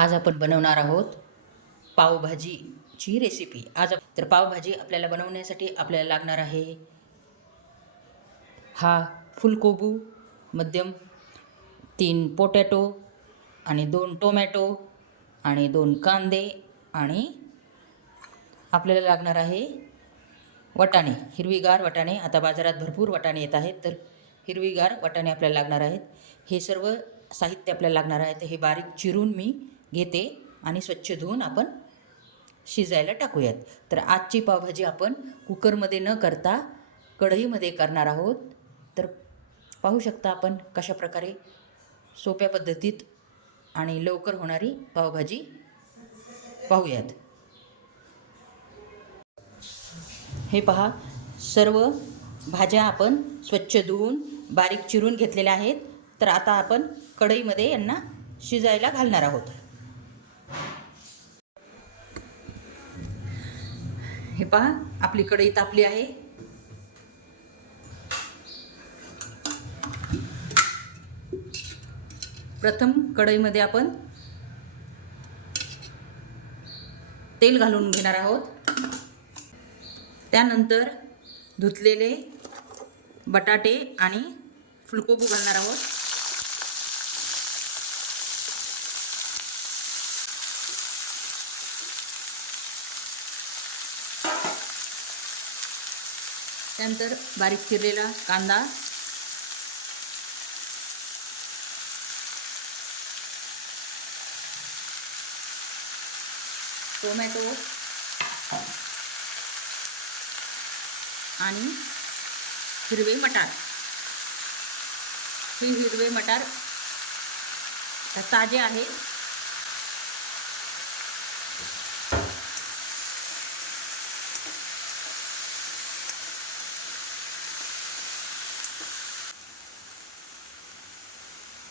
आज आपण बनवणार आहोत पावभाजीची रेसिपी। तर पावभाजी आपल्याला बनवण्यासाठी आपल्याला लागणार आहे हा फुलकोबी मध्यम, 3 पोटॅटो आणि 2 टोमॅटो आणि 2 कांदे आणि आपल्याला लागणार आहे वाटाणे, हिरवीगार वाटाणे। आता बाजारात भरपूर वाटाणे येत आहेत, तर हिरवीगार वाटाणे आपल्याला लागणार आहेत। हे सर्व साहित्य आपल्याला लागणार आहे, तर हे बारीक चिरून मी घेते आणि स्वच्छ धुवून आपण शिजायला टाकूयात। तर आजची पावभाजी आपण कुकरमध्ये न करता कढईमध्ये करणार आहोत। तर पाहू शकता आपण कशा प्रकारे सोप्या पद्धतीत आणि लवकर होणारी पावभाजी पाहूयात। हे पहा, सर्व भाज्या आपण स्वच्छ धुवून बारीक चिरून घेतलेल्या आहेत। तर आता आपण कढईमध्ये यांना शिजायला घालणार आहोत। हे पहा, आपली कढई तापली आहे। प्रथम कढईमध्ये आपण तेल घालून घेणार आहोत। त्यानंतर धुतलेले बटाटे आणि फुलकोबी घालणार आहोत। त्यानंतर बारीक चिरलेला कांदा, टोमॅटो आणि हिरवे मटार। हे हिरवे मटार ताजे आहेत।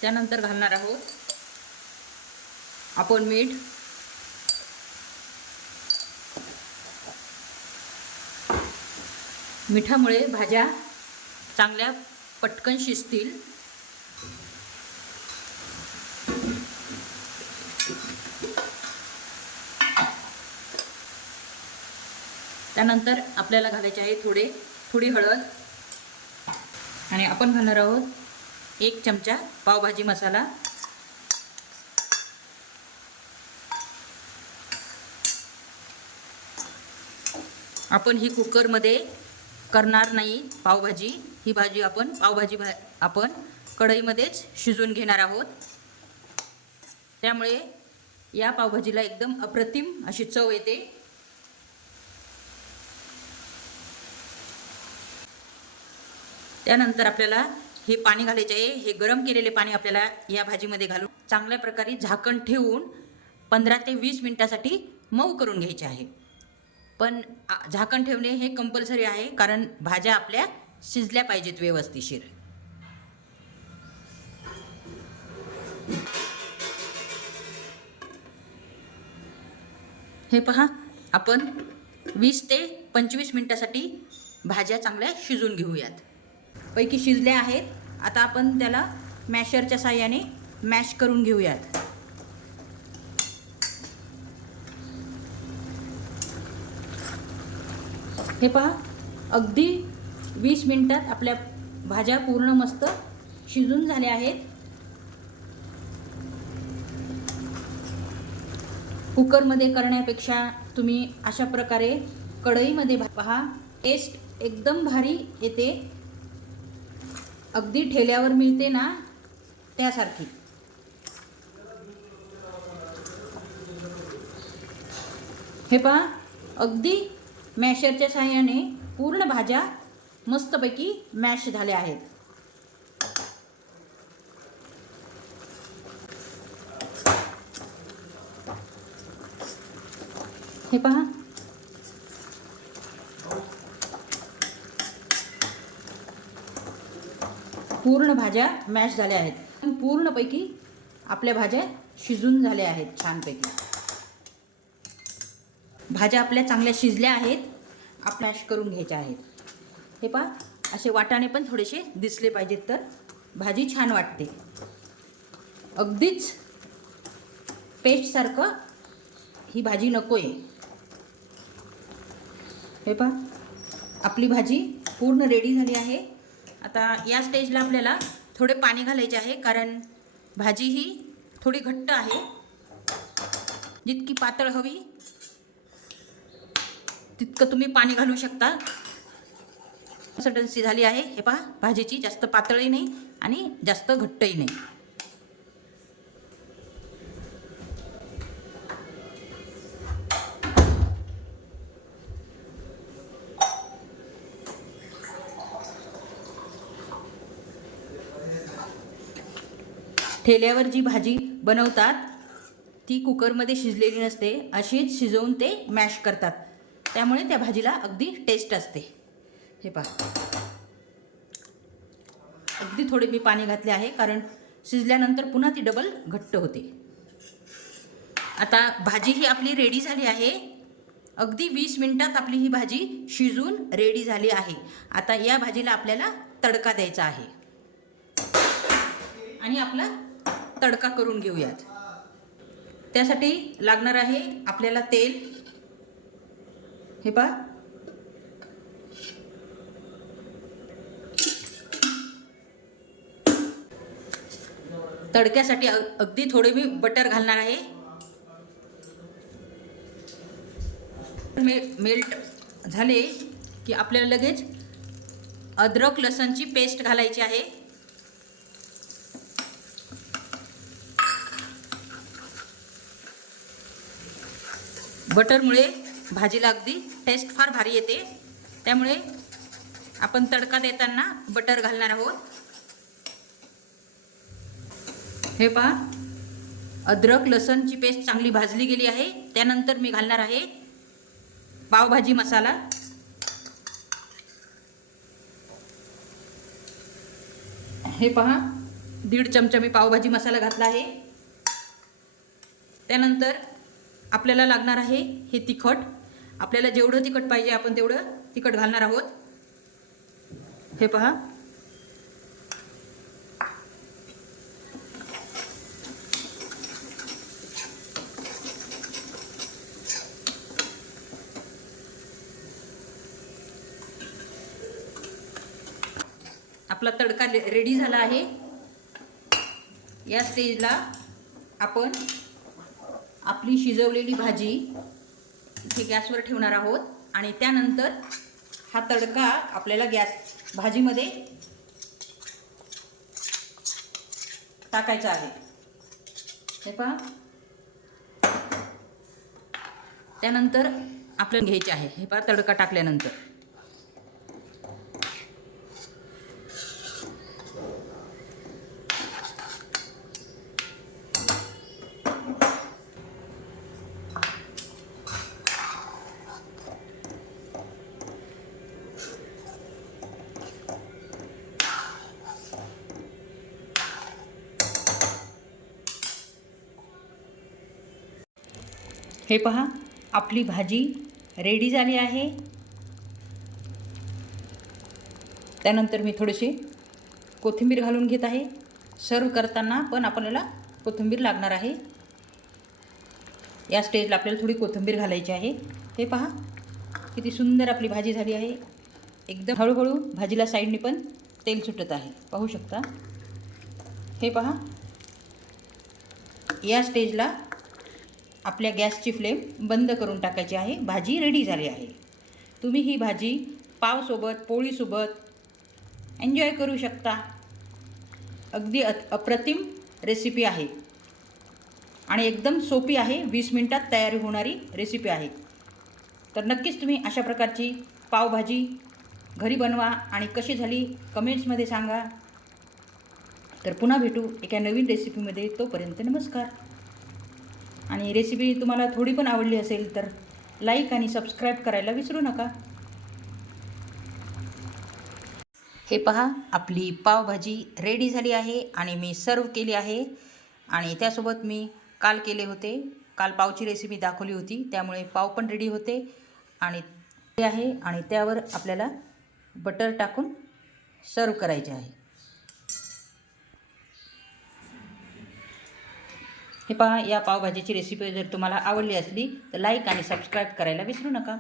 त्यानंतर घालणार आहोत आपण मीठ, मिठामुळे भाज्या चांगल्या पटकन शिजतील। त्यानंतर आपल्याला घालायचे आहे थोडी हळद आणि आपण घालणार आहोत 1 चमचा पावभाजी मसाला। आपण ही कुकरमध्ये करणार नाही पावभाजी, ही भाजी आपण कढईमध्येच शिजवून घेणार आहोत। त्यामुळे या पावभाजीला एकदम अप्रतिम अशी चव येते। त्यानंतर आपल्याला हे पाणी घालायचे आहे। हे गरम केलेले पाणी आपल्याला या भाजीमध्ये घालून चांगल्या प्रकारे झाकण ठेवून 15 ते 20 मिनिटासाठी मऊ करून घ्यायचे आहे। पण झाकण ठेवणे हे कंपल्सरी आहे, कारण भाज्या आपल्या शिजल्या पाहिजेत व्यवस्थितशीर। हे पहा, आपण 20 ते 25 मिनिटासाठी भाज्या चांगल्या शिजून घेऊयात। पैकी शिजल्या आहेत। आता आपण त्याला मॅशरच्या साहाय्याने मॅश करून घेऊयात। हे पहा, अगदी 20 मिनिटात आपल्या भाज्या पूर्ण मस्त शिजून झाल्या आहेत। कुकरमध्ये करण्यापेक्षा तुम्ही अशा प्रकारे कढईमध्ये पहा, टेस्ट एकदम भारी येते। अगदी ठेल्यावर मिळते ना त्यासारखी। हे पहा, अगदी मॅशरच्या साहाय्याने पूर्ण भाज्या मस्तपैकी मॅश झाल्या आहेत। हे पहा, पूर्ण भाज्या मॅश झाल्या आहेत। पूर्णपैकी आपल्या भाज्या शिजून झाल्या आहेत छानपैकी। भाज्या आपल्या चांगल्या शिजल्या आहेत, आपण मॅश करून घ्यायच्या आहेत। हे पहा, असे वाटाणे पण थोडेसे दिसले पाहिजेत, तर भाजी छान वाटते। अगदीच पेस्टसारखं ही भाजी नको आहे. हे पहा, आपली भाजी पूर्ण रेडी झाली आहे. आता या स्टेजला आपल्याला थोडे पाणी घालायचे आहे, कारण भाजी ही थोडी घट्ट आहे. जितकी पातळ हवी तितकं तुम्ही पाणी घालू शकता. कन्सिस्टन्सी झाली आहे. हे पहा, भाजीची जास्त पातळही नाही आणि जास्त घट्टही नाही. ठेल्यावर जी भाजी बनवतात ती कुकरमध्ये शिजलेली नसते, अशीच शिजवून ते मॅश करतात. त्यामुळे त्या भाजीला अगदी टेस्ट असते. हे पहा, अगदी थोडे मी पाणी घातले आहे, कारण शिजल्यानंतर पुन्हा ती डबल घट्ट होते. आता भाजी ही आपली रेडी झाली आहे. अगदी 20 मिनिटात आपली ही भाजी शिजून रेडी झाली आहे. आता या भाजीला आपल्याला तडका द्यायचा आहे आणि आपला तडका करून घेऊयात. त्यासाठी लागणार आहे आपल्याला तेल. हे पहा, तडक्यासाठी अगदी थोडे मी बटर घालणार आहे. मेल्ट झाले की आपल्याला लगेच अद्रक लसणची पेस्ट घालायची आहे. बटरमुळे भाजीला अगदी टेस्ट फार भारी येते. त्यामुळे आपण तडका देताना बटर घालणार आहोत. हे पहा, अद्रक लसणची पेस्ट चांगली भाजली गेली आहे. त्यानंतर मी घालणार आहे पावभाजी मसाला. हे पहा, 1.5 चमचा मी पावभाजी मसाला घातला आहे. त्यानंतर आपल्याला लागणार आहे हे तिखट. आपल्याला जेवढं तिखट पाहिजे आपण तेवढं तिखट घालणार आहोत. हे पहा, आपला तडका रेडी झाला आहे. या स्टेजला आपण आपली शिजवलेली भाजी इथे गॅसवर ठेवणार आहोत आणि त्यानंतर हा तडका आपल्याला भाजीमध्ये टाकायचा आहे. हे पहा, त्यानंतर आपल्याला घ्यायचे आहे. हे पहा, तडका टाकल्यानंतर हे पहा, आपली भाजी रेडी झाली आहे. त्यानंतर मी थोडीशी कोथिंबीर घालून घेत आहे. सर्व करताना पण आपल्याला कोथिंबीर लागणार आहे. या स्टेजला आपल्याला थोडी कोथिंबीर घालायची आहे. हे पहा, किती सुंदर आपली भाजी झाली आहे. एकदम हळूहळू भाजीला साईडने पण तेल सुटत आहे, पाहू शकता. हे पहा, या स्टेजला आपल्या गॅसची फ्लेम बंद करून टाकायची आहे. भाजी रेडी झाली आहे. तुम्ही ही भाजी पावसोबत, पोळीसोबत एन्जॉय करू शकता. अगदी अप्रतिम रेसिपी आहे आणि एकदम सोपी आहे. 20 मिनिटात तयारी होणारी रेसिपी आहे. तर नक्कीच तुम्ही अशा प्रकारची पावभाजी घरी बनवा आणि कशी झाली कमेंट्समध्ये सांगा. तर पुन्हा भेटू एका नवीन रेसिपीमध्ये. तोपर्यंत नमस्कार. आणि रेसिपी तुम्हाला थोडी पण आवडली असेल तर लाईक आणि सबस्क्राईब करायला विसरू नका. हे पहा, आपली पावभाजी रेडी झाली आहे आणि मी सर्व केली आहे. आणि त्यासोबत मी काल केले होते, काल पावची रेसिपी दाखवली होती, त्यामुळे पाव पण रेडी होते आणि ते आहे. आणि त्यावर आपल्याला बटर टाकून सर्व करायचे आहे. हे पहा, या पावभाजीची रेसिपी जर तुम्हाला आवडली असली तर लाईक आणि सबस्क्राईब करायला विसरू नका.